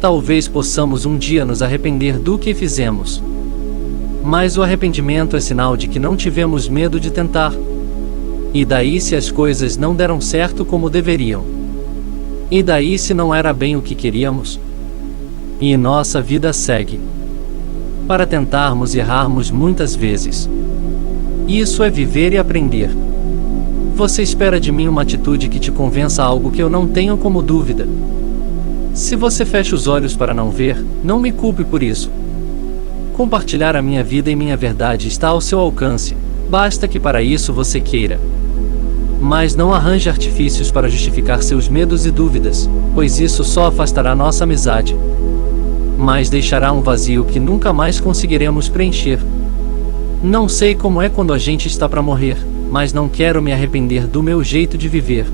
Talvez possamos um dia nos arrepender do que fizemos. Mas o arrependimento é sinal de que não tivemos medo de tentar. E daí se as coisas não deram certo como deveriam? E daí se não era bem o que queríamos? E nossa vida segue. Para tentarmos e errarmos muitas vezes. Isso é viver e aprender. Você espera de mim uma atitude que te convença a algo que eu não tenho como dúvida. Se você fecha os olhos para não ver, não me culpe por isso. Compartilhar a minha vida e minha verdade está ao seu alcance, basta que para isso você queira. Mas não arranje artifícios para justificar seus medos e dúvidas, pois isso só afastará nossa amizade. Mas deixará um vazio que nunca mais conseguiremos preencher. Não sei como é quando a gente está para morrer, mas não quero me arrepender do meu jeito de viver.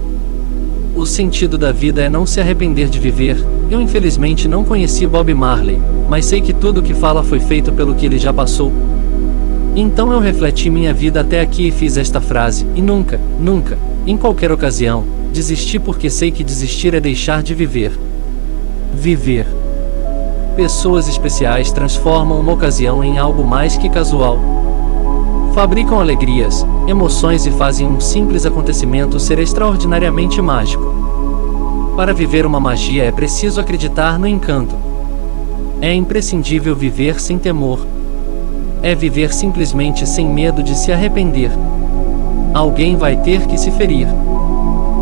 O sentido da vida é não se arrepender de viver. Eu infelizmente não conheci Bob Marley, mas sei que tudo o que fala foi feito pelo que ele já passou. Então eu refleti minha vida até aqui e fiz esta frase, e nunca, nunca, em qualquer ocasião, desisti porque sei que desistir é deixar de viver. Viver. Pessoas especiais transformam uma ocasião em algo mais que casual. Fabricam alegrias, emoções e fazem um simples acontecimento ser extraordinariamente mágico. Para viver uma magia é preciso acreditar no encanto. É imprescindível viver sem temor. É viver simplesmente sem medo de se arrepender. Alguém vai ter que se ferir.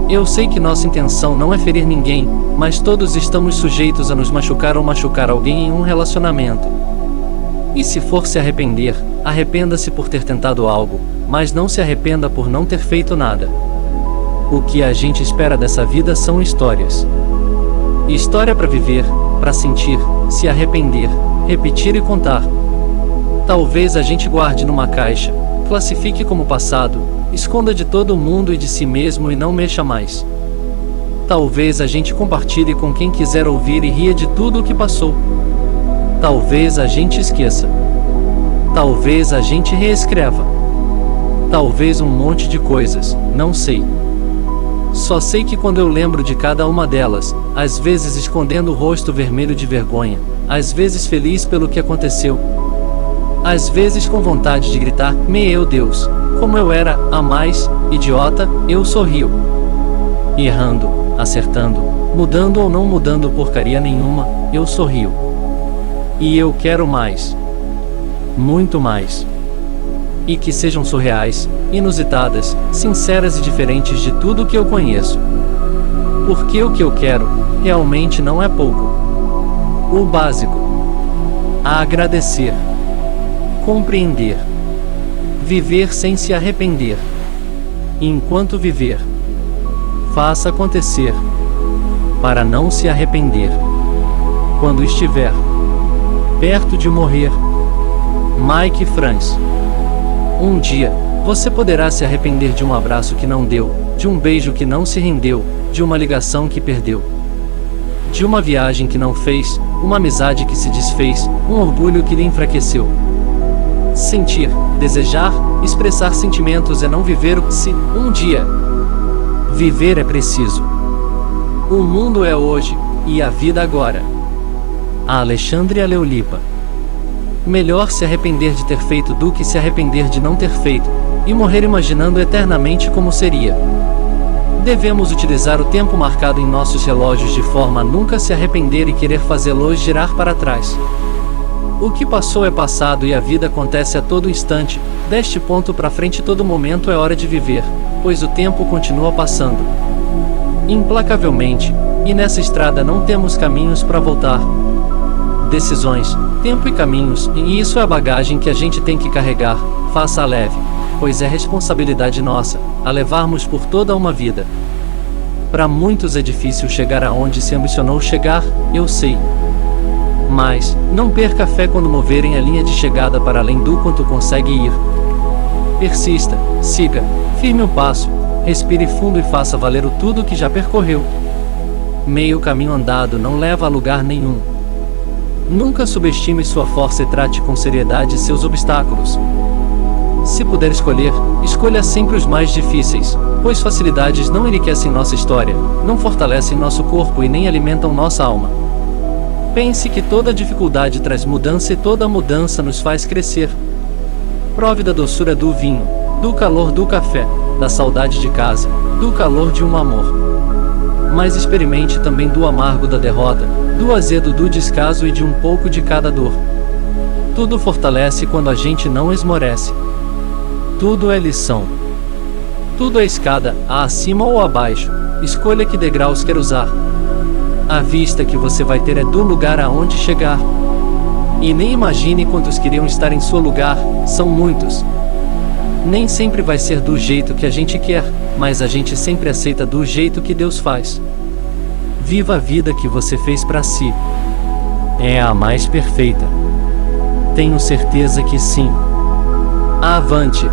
Eu sei que nossa intenção não é ferir ninguém, mas todos estamos sujeitos a nos machucar ou machucar alguém em um relacionamento. E se for se arrepender, arrependa-se por ter tentado algo, mas não se arrependa por não ter feito nada. O que a gente espera dessa vida são histórias. História para viver, para sentir, se arrepender, repetir e contar. Talvez a gente guarde numa caixa, classifique como passado, esconda de todo mundo e de si mesmo e não mexa mais. Talvez a gente compartilhe com quem quiser ouvir e ria de tudo o que passou. Talvez a gente esqueça. Talvez a gente reescreva. Talvez um monte de coisas, não sei. Só sei que quando eu lembro de cada uma delas, às vezes escondendo o rosto vermelho de vergonha, às vezes feliz pelo que aconteceu, às vezes com vontade de gritar, meu Deus, como eu era, a mais, idiota, eu sorrio. Errando, acertando, mudando ou não mudando porcaria nenhuma, eu sorrio. E eu quero mais. Muito mais. E que sejam surreais, inusitadas, sinceras e diferentes de tudo que eu conheço. Porque o que eu quero, realmente não é pouco. O básico. A agradecer. Compreender. Viver sem se arrepender. Enquanto viver. Faça acontecer. Para não se arrepender. Quando estiver perto de morrer. Mike Franz. Um dia, você poderá se arrepender de um abraço que não deu, de um beijo que não se rendeu, de uma ligação que perdeu, de uma viagem que não fez, uma amizade que se desfez, um orgulho que lhe enfraqueceu. Sentir, desejar, expressar sentimentos é não viver o que se, um dia. Viver é preciso. O mundo é hoje, e a vida agora. A Alexandre Aleolipa. Melhor se arrepender de ter feito do que se arrepender de não ter feito, e morrer imaginando eternamente como seria. Devemos utilizar o tempo marcado em nossos relógios de forma a nunca se arrepender e querer fazê-los girar para trás. O que passou é passado e a vida acontece a todo instante, deste ponto para frente todo momento é hora de viver, pois o tempo continua passando. Implacavelmente, e nessa estrada não temos caminhos para voltar. Decisões, tempo e caminhos, e isso é a bagagem que a gente tem que carregar, faça leve, pois é responsabilidade nossa, a levarmos por toda uma vida. Para muitos é difícil chegar aonde se ambicionou chegar, eu sei. Mas, não perca a fé quando moverem a linha de chegada para além do quanto consegue ir. Persista, siga, firme o passo, respire fundo e faça valer o tudo que já percorreu. Meio caminho andado não leva a lugar nenhum. Nunca subestime sua força e trate com seriedade seus obstáculos. Se puder escolher, escolha sempre os mais difíceis, pois facilidades não enriquecem nossa história, não fortalecem nosso corpo e nem alimentam nossa alma. Pense que toda dificuldade traz mudança e toda mudança nos faz crescer. Prove da doçura do vinho, do calor do café, da saudade de casa, do calor de um amor. Mas experimente também do amargo da derrota, do azedo do descaso e de um pouco de cada dor. Tudo fortalece quando a gente não esmorece. Tudo é lição. Tudo é escada, acima ou abaixo. Escolha que degraus quer usar. A vista que você vai ter é do lugar aonde chegar. E nem imagine quantos queriam estar em seu lugar, são muitos. Nem sempre vai ser do jeito que a gente quer, mas a gente sempre aceita do jeito que Deus faz. Viva a vida que você fez para si. É a mais perfeita. Tenho certeza que sim. Avante!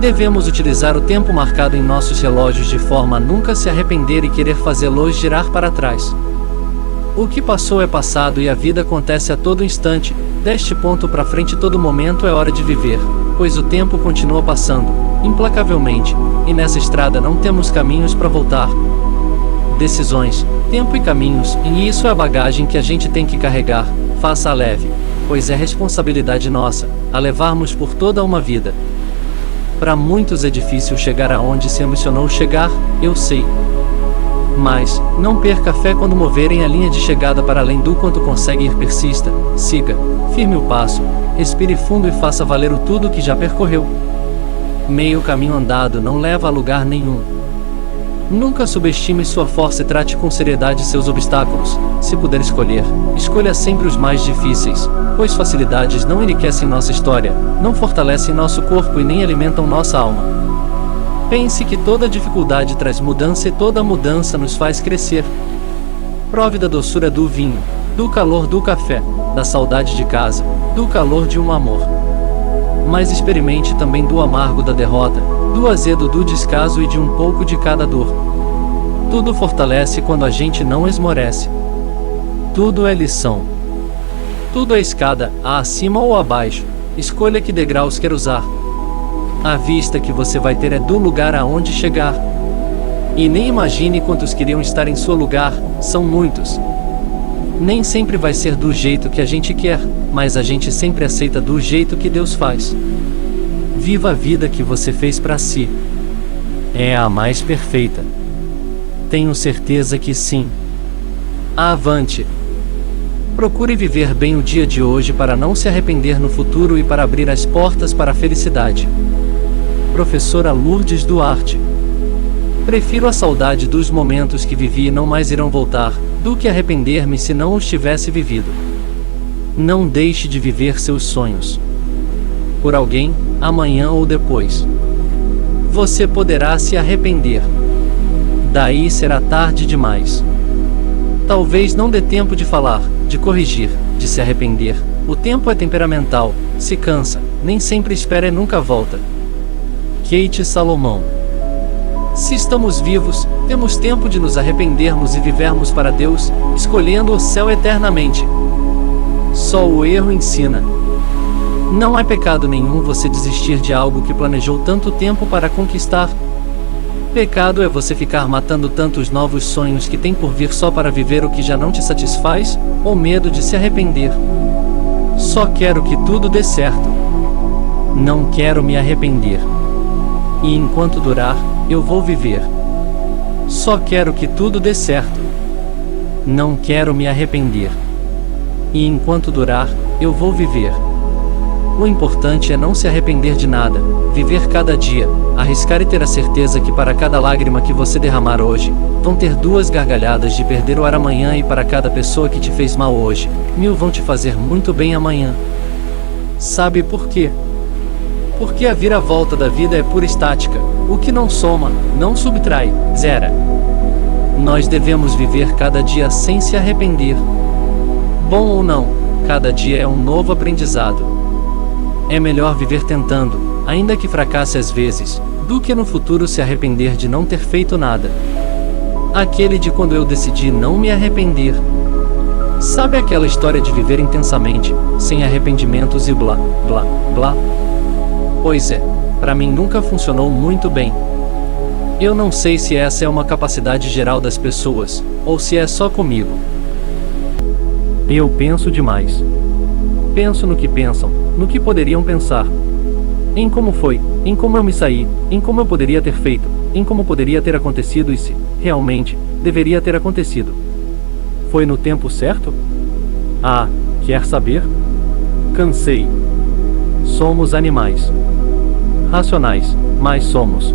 Devemos utilizar o tempo marcado em nossos relógios de forma a nunca se arrepender e querer fazê-los girar para trás. O que passou é passado e a vida acontece a todo instante. Deste ponto para frente todo momento é hora de viver, pois o tempo continua passando, implacavelmente, e nessa estrada não temos caminhos para voltar. Decisões, tempo e caminhos, e isso é a bagagem que a gente tem que carregar, faça-a leve, pois é responsabilidade nossa, a levarmos por toda uma vida. Para muitos é difícil chegar aonde se ambicionou chegar, eu sei. Mas, não perca a fé quando moverem a linha de chegada para além do quanto consegue ir, persista, siga, firme o passo, respire fundo e faça valer o tudo que já percorreu. Meio caminho andado não leva a lugar nenhum. Nunca subestime sua força e trate com seriedade seus obstáculos. Se puder escolher, escolha sempre os mais difíceis, pois facilidades não enriquecem nossa história, não fortalecem nosso corpo e nem alimentam nossa alma. Pense que toda dificuldade traz mudança e toda mudança nos faz crescer. Prove da doçura do vinho, do calor do café, da saudade de casa, do calor de um amor. Mas experimente também do amargo da derrota, do azedo do descaso e de um pouco de cada dor. Tudo fortalece quando a gente não esmorece. Tudo é lição. Tudo é escada, acima ou abaixo. Escolha que degraus quer usar. A vista que você vai ter é do lugar aonde chegar. E nem imagine quantos queriam estar em seu lugar, são muitos. Nem sempre vai ser do jeito que a gente quer, mas a gente sempre aceita do jeito que Deus faz. Viva a vida que você fez para si. É a mais perfeita. Tenho certeza que sim. Avante! Procure viver bem o dia de hoje para não se arrepender no futuro e para abrir as portas para a felicidade. Professora Lourdes Duarte. Prefiro a saudade dos momentos que vivi e não mais irão voltar, do que arrepender-me se não os tivesse vivido. Não deixe de viver seus sonhos. Por alguém, amanhã ou depois. Você poderá se arrepender. Daí será tarde demais. Talvez não dê tempo de falar, de corrigir, de se arrepender. O tempo é temperamental, se cansa, nem sempre espera e nunca volta. Kate Salomão. Se estamos vivos, temos tempo de nos arrependermos e vivermos para Deus, escolhendo o céu eternamente. Só o erro ensina. Não é pecado nenhum você desistir de algo que planejou tanto tempo para conquistar. Pecado é você ficar matando tantos novos sonhos que tem por vir só para viver o que já não te satisfaz, ou medo de se arrepender. Só quero que tudo dê certo. Não quero me arrepender. E enquanto durar, eu vou viver. Só quero que tudo dê certo. Não quero me arrepender. E enquanto durar, eu vou viver. O importante é não se arrepender de nada, viver cada dia, arriscar e ter a certeza que para cada lágrima que você derramar hoje, vão ter 2 gargalhadas de perder o ar amanhã e para cada pessoa que te fez mal hoje, 1000 vão te fazer muito bem amanhã. Sabe por quê? Porque a viravolta da vida é pura estática, o que não soma, não subtrai, zera. Nós devemos viver cada dia sem se arrepender. Bom ou não, cada dia é um novo aprendizado. É melhor viver tentando, ainda que fracasse às vezes, do que no futuro se arrepender de não ter feito nada. Aquele de quando eu decidi não me arrepender. Sabe aquela história de viver intensamente, sem arrependimentos e blá, blá, blá? Pois é, para mim nunca funcionou muito bem. Eu não sei se essa é uma capacidade geral das pessoas, ou se é só comigo. Eu penso demais. Penso no que pensam, no que poderiam pensar. Em como foi, em como eu me saí, em como eu poderia ter feito, em como poderia ter acontecido e se, realmente, deveria ter acontecido. Foi no tempo certo? Ah, quer saber? Cansei. Somos animais. Racionais, mas somos.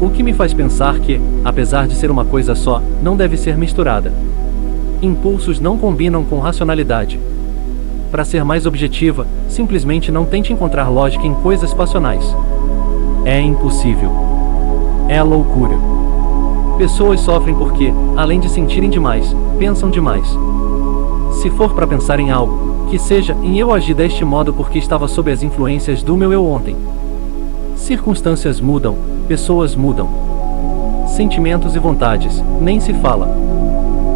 O que me faz pensar que, apesar de ser uma coisa só, não deve ser misturada. Impulsos não combinam com racionalidade. Para ser mais objetiva, simplesmente não tente encontrar lógica em coisas passionais. É impossível. É loucura. Pessoas sofrem porque, além de sentirem demais, pensam demais. Se for para pensar em algo, que seja em eu agi deste modo porque estava sob as influências do meu eu ontem. Circunstâncias mudam, pessoas mudam. Sentimentos e vontades, nem se fala.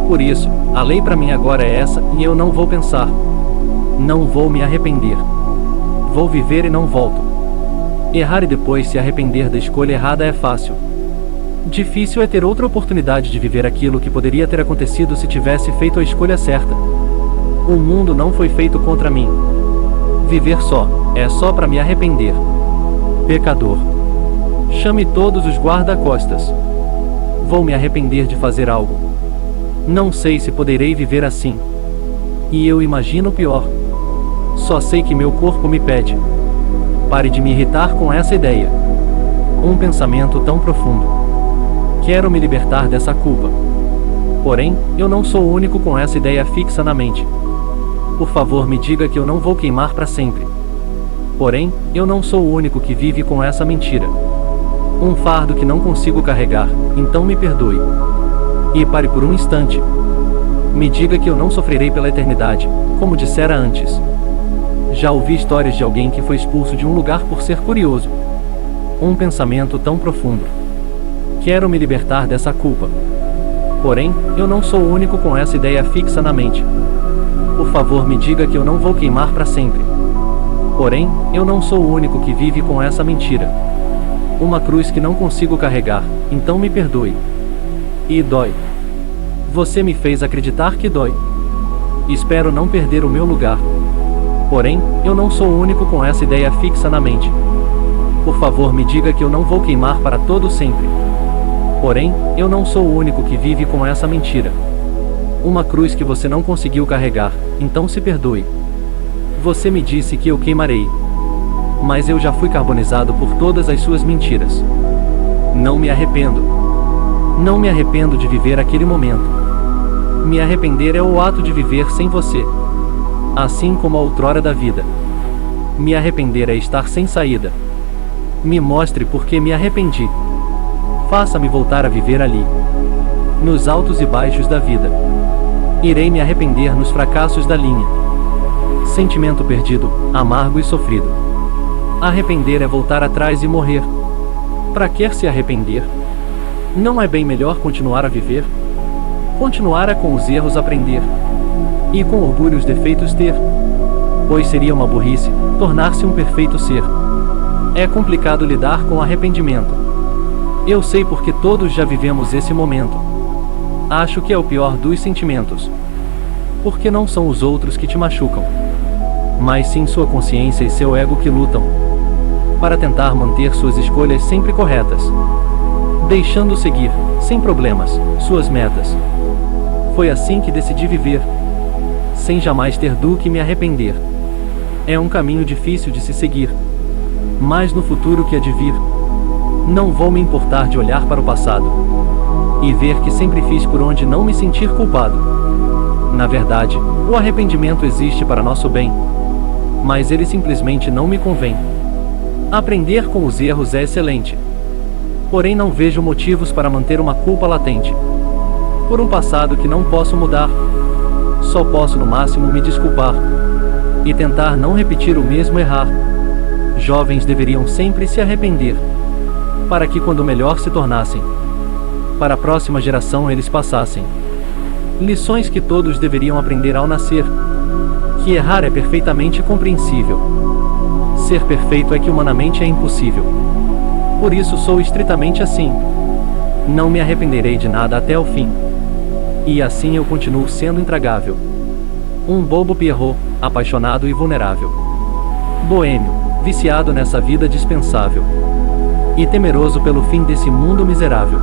Por isso, a lei para mim agora é essa e eu não vou pensar. Não vou me arrepender. Vou viver e não volto. Errar e depois se arrepender da escolha errada é fácil. Difícil é ter outra oportunidade de viver aquilo que poderia ter acontecido se tivesse feito a escolha certa. O mundo não foi feito contra mim. Viver é só para me arrepender. Pecador. Chame todos os guarda-costas. Vou me arrepender de fazer algo. Não sei se poderei viver assim. E eu imagino o pior. Só sei que meu corpo me pede. Pare de me irritar com essa ideia. Um pensamento tão profundo. Quero me libertar dessa culpa. Porém, eu não sou o único com essa ideia fixa na mente. Por favor, me diga que eu não vou queimar para sempre. Porém, eu não sou o único que vive com essa mentira. Um fardo que não consigo carregar, então me perdoe. E pare por um instante. Me diga que eu não sofrerei pela eternidade, como dissera antes. Já ouvi histórias de alguém que foi expulso de um lugar por ser curioso. Um pensamento tão profundo. Quero me libertar dessa culpa. Porém, eu não sou o único com essa ideia fixa na mente. Por favor, me diga que eu não vou queimar para sempre. Porém, eu não sou o único que vive com essa mentira. Uma cruz que não consigo carregar, então me perdoe. E dói. Você me fez acreditar que dói. Espero não perder o meu lugar. Porém, eu não sou o único com essa ideia fixa na mente. Por favor, me diga que eu não vou queimar para todo sempre. Porém, eu não sou o único que vive com essa mentira. Uma cruz que você não conseguiu carregar, então se perdoe. Você me disse que eu queimarei. Mas eu já fui carbonizado por todas as suas mentiras. Não me arrependo. Não me arrependo de viver aquele momento. Me arrepender é o ato de viver sem você. Assim como a outrora da vida. Me arrepender é estar sem saída. Me mostre por que me arrependi. Faça-me voltar a viver ali. Nos altos e baixos da vida. Irei me arrepender nos fracassos da linha. Sentimento perdido, amargo e sofrido. Arrepender é voltar atrás e morrer. Para que se arrepender? Não é bem melhor continuar a viver? Continuar a com os erros aprender. E com orgulho os defeitos ter. Pois seria uma burrice, tornar-se um perfeito ser. É complicado lidar com arrependimento. Eu sei porque todos já vivemos esse momento. Acho que é o pior dos sentimentos. Porque não são os outros que te machucam. Mas sim sua consciência e seu ego que lutam. Para tentar manter suas escolhas sempre corretas. Deixando seguir, sem problemas, suas metas. Foi assim que decidi viver. Sem jamais ter do que me arrepender. É um caminho difícil de se seguir. Mas no futuro que há de vir, não vou me importar de olhar para o passado. E ver que sempre fiz por onde não me sentir culpado. Na verdade, o arrependimento existe para nosso bem. Mas ele simplesmente não me convém. Aprender com os erros é excelente. Porém não vejo motivos para manter uma culpa latente. Por um passado que não posso mudar. Só posso no máximo me desculpar. E tentar não repetir o mesmo errar. Jovens deveriam sempre se arrepender. Para que quando melhor se tornassem. Para a próxima geração eles passassem. Lições que todos deveriam aprender ao nascer. Que errar é perfeitamente compreensível. Ser perfeito é que humanamente é impossível. Por isso sou estritamente assim. Não me arrependerei de nada até o fim. E assim eu continuo sendo intragável. Um bobo Pierrot, apaixonado e vulnerável. Boêmio, viciado nessa vida dispensável. E temeroso pelo fim desse mundo miserável.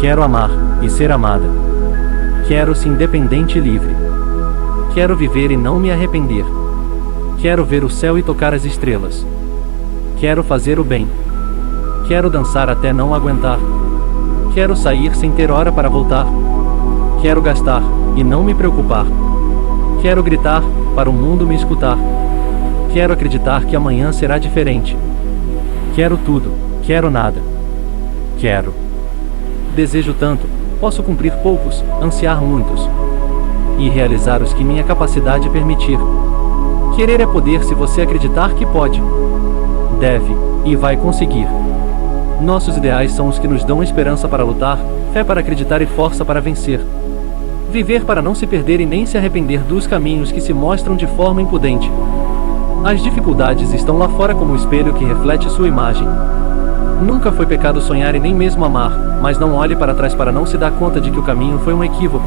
Quero amar, e ser amada. Quero ser independente e livre. Quero viver e não me arrepender. Quero ver o céu e tocar as estrelas. Quero fazer o bem. Quero dançar até não aguentar. Quero sair sem ter hora para voltar. Quero gastar, e não me preocupar. Quero gritar, para o mundo me escutar. Quero acreditar que amanhã será diferente. Quero tudo, quero nada. Quero. Desejo tanto, posso cumprir poucos, ansiar muitos. E realizar os que minha capacidade permitir. Querer é poder se você acreditar que pode. Deve, e vai conseguir. Nossos ideais são os que nos dão esperança para lutar, fé para acreditar e força para vencer. Viver para não se perder e nem se arrepender dos caminhos que se mostram de forma impudente. As dificuldades estão lá fora como o espelho que reflete sua imagem. Nunca foi pecado sonhar e nem mesmo amar, mas não olhe para trás para não se dar conta de que o caminho foi um equívoco.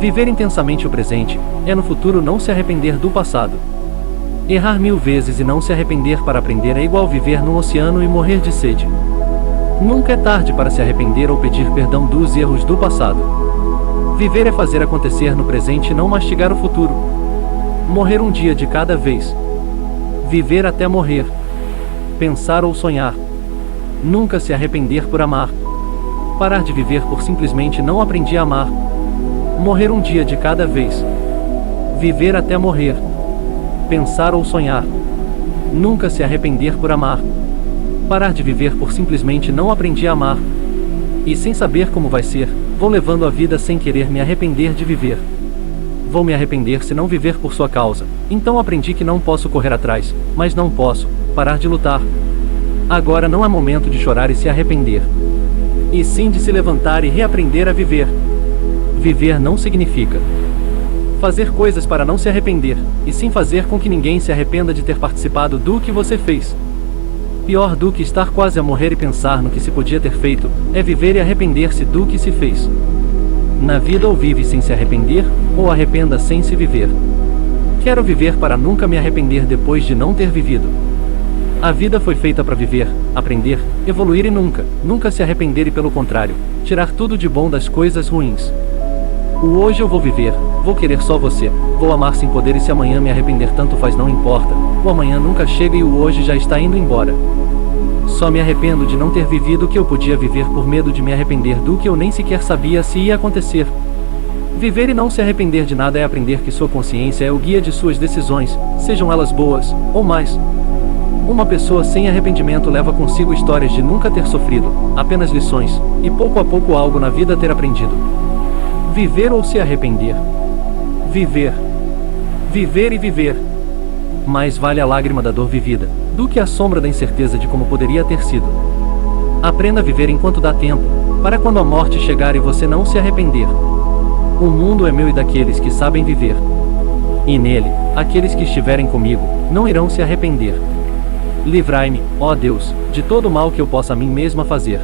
Viver intensamente o presente, é no futuro não se arrepender do passado. Errar 1000 vezes e não se arrepender para aprender é igual viver num oceano e morrer de sede. Nunca é tarde para se arrepender ou pedir perdão dos erros do passado. Viver é fazer acontecer no presente e não mastigar o futuro. Morrer um dia de cada vez. Viver até morrer. Pensar ou sonhar. Nunca se arrepender por amar. Parar de viver por simplesmente não aprendi a amar. Morrer um dia de cada vez. Viver até morrer. Pensar ou sonhar. Nunca se arrepender por amar. Parar de viver por simplesmente não aprendi a amar. E sem saber como vai ser, vou levando a vida sem querer me arrepender de viver. Vou me arrepender se não viver por sua causa. Então aprendi que não posso correr atrás, mas não posso parar de lutar. Agora não é momento de chorar e se arrepender. E sim de se levantar e reaprender a viver. Viver não significa fazer coisas para não se arrepender, e sim fazer com que ninguém se arrependa de ter participado do que você fez. Pior do que estar quase a morrer e pensar no que se podia ter feito, é viver e arrepender-se do que se fez. Na vida ou vive sem se arrepender, ou arrependa sem se viver. Quero viver para nunca me arrepender depois de não ter vivido. A vida foi feita para viver, aprender, evoluir e nunca se arrepender e pelo contrário, tirar tudo de bom das coisas ruins. O hoje eu vou viver, vou querer só você, vou amar sem poder e se amanhã me arrepender tanto faz não importa, o amanhã nunca chega e o hoje já está indo embora. Só me arrependo de não ter vivido o que eu podia viver por medo de me arrepender do que eu nem sequer sabia se ia acontecer. Viver e não se arrepender de nada é aprender que sua consciência é o guia de suas decisões, sejam elas boas, ou mais. Uma pessoa sem arrependimento leva consigo histórias de nunca ter sofrido, apenas lições, e pouco a pouco algo na vida ter aprendido. Viver ou se arrepender? Viver. Viver e viver. Mais vale a lágrima da dor vivida, do que a sombra da incerteza de como poderia ter sido. Aprenda a viver enquanto dá tempo, para quando a morte chegar e você não se arrepender. O mundo é meu e daqueles que sabem viver. E nele, aqueles que estiverem comigo, não irão se arrepender. Livrai-me, ó Deus, de todo o mal que eu possa a mim mesma fazer.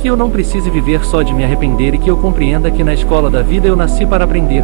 Que eu não precise viver só de me arrepender e que eu compreenda que na escola da vida eu nasci para aprender.